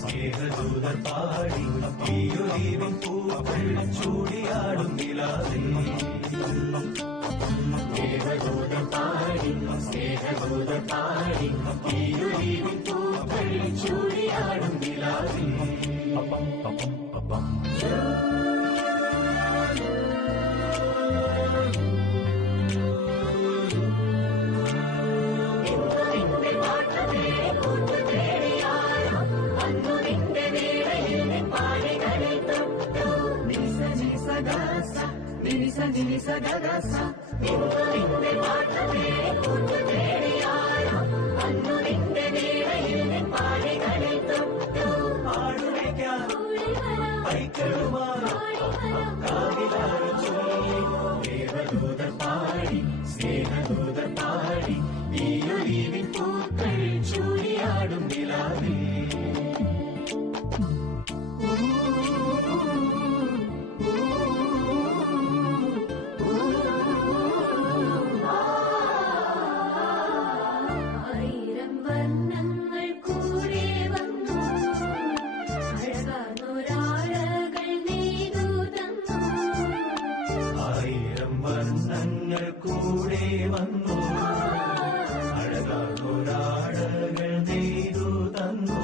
സ്നേഹദൂതർ പാടി ഈയൊലിവിൻ പൂക്കൾ ചൂടിയാടും നിലാവിൽ. ദേവദൂതർ പാടി സ്നേഹദൂതർ പാടി ഈയൊലിവിൻ പൂക്കൾ ചൂടിയാടും നിലാവിൽ. ദേവദൂതർ പാടി സ്നേഹദൂതർ പാടി ഈയൊലിവിൻ പൂക്കൾ ചൂടിയാടും നിലാവിൽ. വർണ്ണങ്ങൾ കൂടെ വന്നു അഴകാർന്നൊരാടകൾ നെയ്തു തന്നു.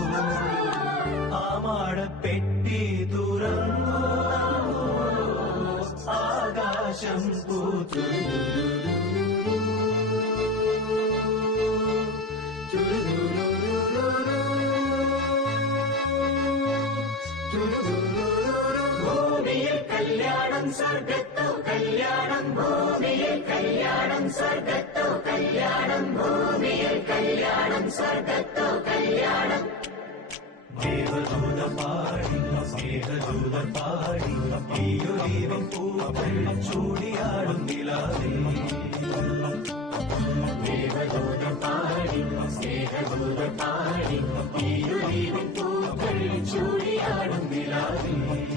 ആമാടപ്പെട്ടി തുറന്നു ആകാശം പൂത്തു. ഭൂമിയിൽ കല്യാണം സ്വർഗത്തോ കല്യാണം ഭൂമിയിൽ കല്യാണം സ്വർഗത്തോ കല്യാണം ഭൂമിയിൽ കല്യാണം സ്വർഗത്തോ കല്യാണം. ദേവദൂതർ പാടി സ്നേഹദൂതർ പാടി ഈയൊലിവിൻ പൂക്കൾ ചൂടിയാടും നിലാവിൽ. ദേവദൂതർ പാടി സ്നേഹദൂതർ പാടി ഈയൊലിവിൻ പൂക്കൾ ചൂടിയാടും നിലാവിൽ.